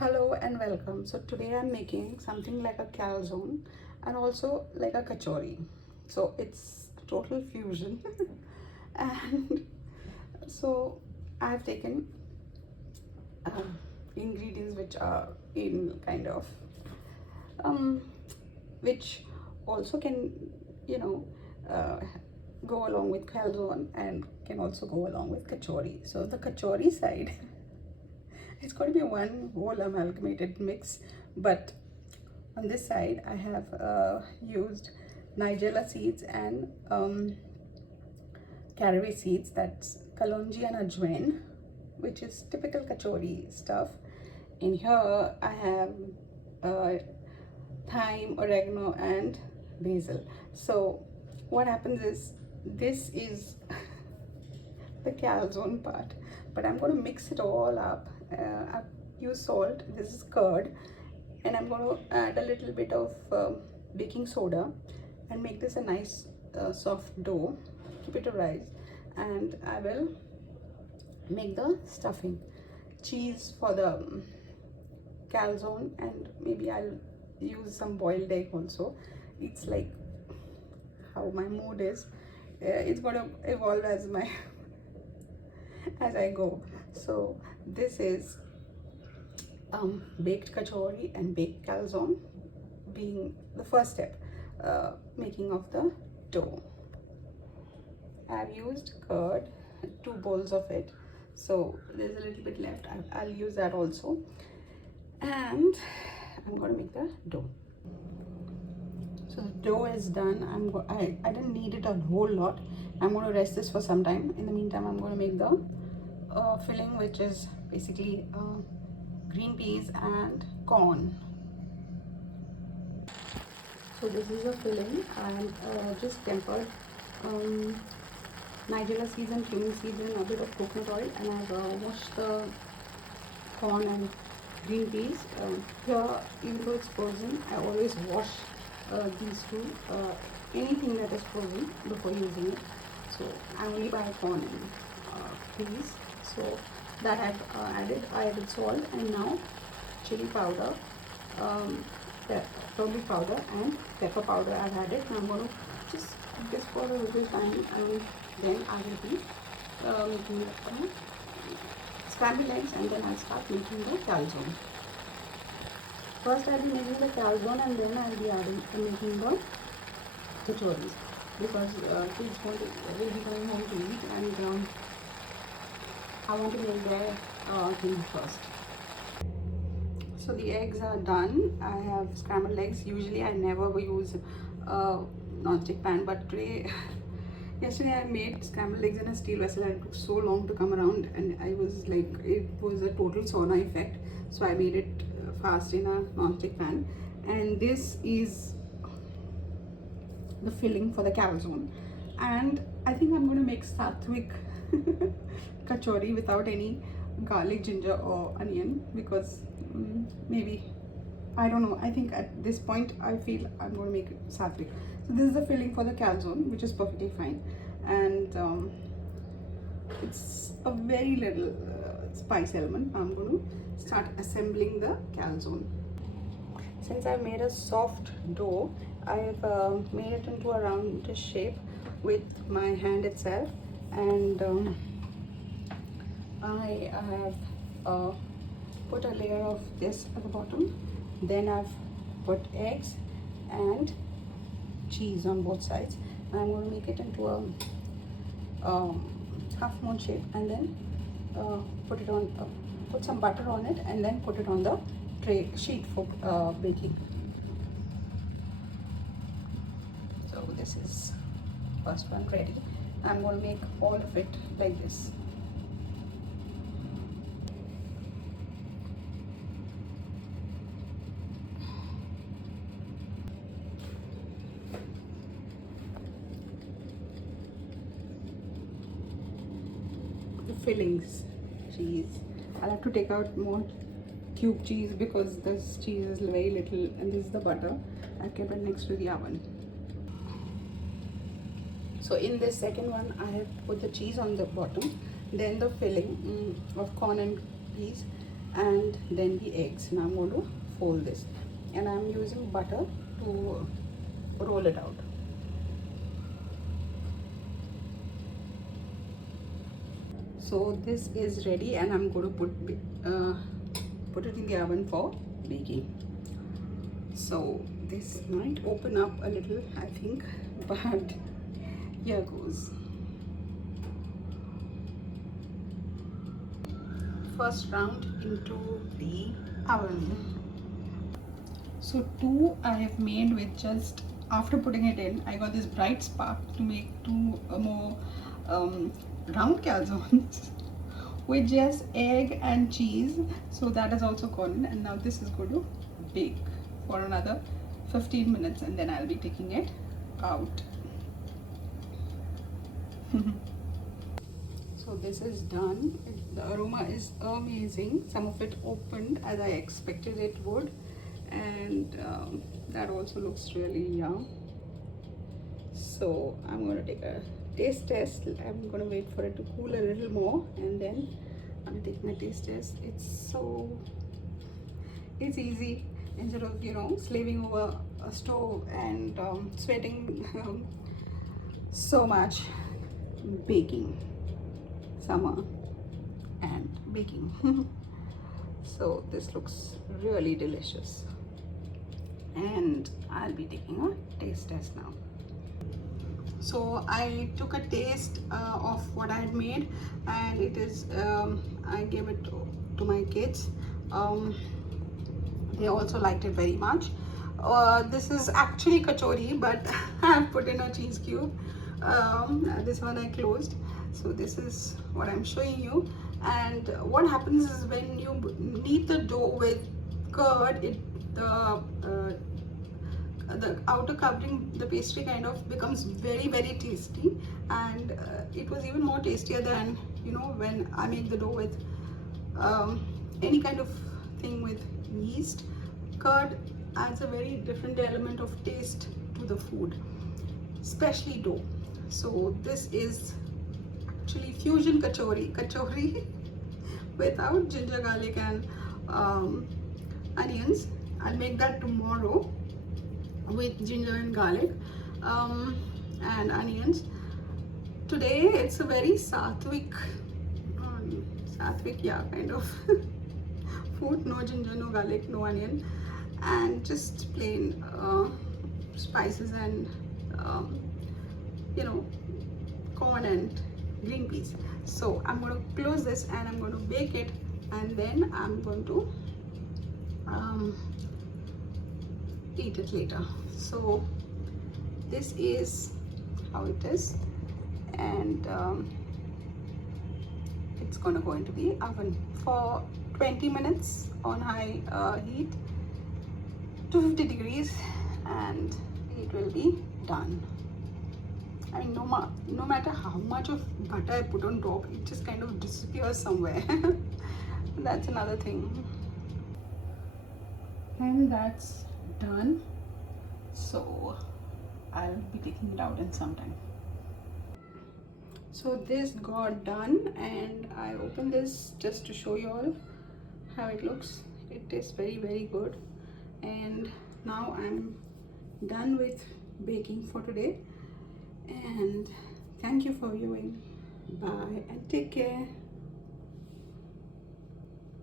Hello and welcome. So today I'm making something like a calzone and also like a kachori. So it's total fusion. And so I've taken ingredients which are in kind of um, which also can you know uh, go along with calzone and can also go along with kachori. So the kachori side it's going to be one whole amalgamated mix, but on this side I have used nigella seeds and caraway seeds, that's kalonji and ajwain, which is typical kachori stuff. In here I have uh, thyme, oregano and basil. So what happens is this is the calzone part, but I'm going to mix it all up. I've used salt, this is curd, and I'm going to add a little bit of baking soda and make this a nice soft dough. Keep it to rise, and I will make the stuffing, cheese for the calzone, and maybe I'll use some boiled egg also. It's like how my mood is. It's going to evolve as my as I go. So this is baked kachori and baked calzone being the first step, making of the dough. I've used curd, 2 bowls of it, so there's a little bit left. I'll use that also, and I'm going to make the dough. So the dough is done. I didn't need it a whole lot. I'm going to rest this for some time. In the meantime, I'm going to make the filling, which is basically green peas and corn. So this is a filling. I just tempered nigella seeds and cumin seeds in a bit of coconut oil, and I've washed the corn and green peas. Here, even though it's frozen, I always wash these two, anything that is frozen, before using it. So I only buy corn and peas. So that I added salt, and now chili powder, turmeric powder and pepper powder I've added. Now I'm going to just cook this for a little time, and then I will be making the scrambled eggs, and then I'll start making the calzone. First I'll be making the calzone, and then I'll be making the kachoris, because kids will be going home to eat, and I want to make their thing first. So the eggs are done. I have scrambled eggs. Usually I never use non-stick pan, but today yesterday I made scrambled eggs in a steel vessel, and it took so long to come around, and I was like, it was a total sauna effect. So I made it fast in a non-stick pan, and this is the filling for the calzone. And I think I'm going to make sattvic kachori without any garlic, ginger or onion, because maybe, I don't know, I think at this point I feel I'm going to make it sattvic. So this is the filling for the calzone, which is perfectly fine, and it's a very little spice element. I'm going to start assembling the calzone. Since I've made a soft dough, I've made it into a roundish shape with my hand itself, and I have put a layer of this at the bottom. Then I've put eggs and cheese on both sides. I'm going to make it into a half moon shape, and then put some butter on it, and then put it on the tray sheet for baking. So this is first one ready. I'm going to make all of it like this. The fillings, cheese, I'll have to take out more cube cheese because this cheese is very little, and this is the butter. I kept it next to the oven. So in this second one I have put the cheese on the bottom, then the filling of corn and peas, and then the eggs. Now I'm going to fold this, and I'm using butter to roll it out. So this is ready, and I'm going to put it in the oven for baking. So this might open up a little, I think, but here goes. First round into the oven. So two I have made with just, after putting it in, I got this bright spark to make two more round calzones with just egg and cheese. So that is also gone, and now this is going to bake for another 15 minutes, and then I'll be taking it out. So this is done. The aroma is amazing. Some of it opened as I expected it would, and that also looks really yum. So I'm going to take a taste test. I'm going to wait for it to cool a little more, and then I'm going to take my taste test. It's easy. Instead of, you know, slaving over a stove and sweating so much, baking, summer and baking. So this looks really delicious, and I'll be taking a taste test now. So I took a taste of what I had made, and it is I gave it to my kids. They also liked it very much. This is actually kachori, but I've put in a cheese cube. This one I closed. So this is what I'm showing you. And what happens is when you knead the dough with curd, the outer covering, the pastry kind of becomes very, very tasty. And it was even more tastier than, you know, when I make the dough with any kind of thing with yeast. Curd adds a very different element of taste to the food, especially dough. So this is actually fusion kachori without ginger, garlic and onions. I'll make that tomorrow with ginger and garlic and onions. Today it's a very sattvic, yeah, kind of food. No ginger, no garlic, no onion, and just plain spices and you know, corn and green peas. So I'm going to close this, and I'm going to bake it, and then I'm going to eat it later. So this is how it is, and it's going to go into the oven for 20 minutes on high heat, 250 degrees, and it will be done. I mean, no matter how much of butter I put on top, it just kind of disappears somewhere. That's another thing. And that's done. So I'll be taking it out in some time. So this got done, and I opened this just to show you all how it looks. It tastes very, very good. And now I'm done with baking for today, and thank you for viewing. Bye and take care.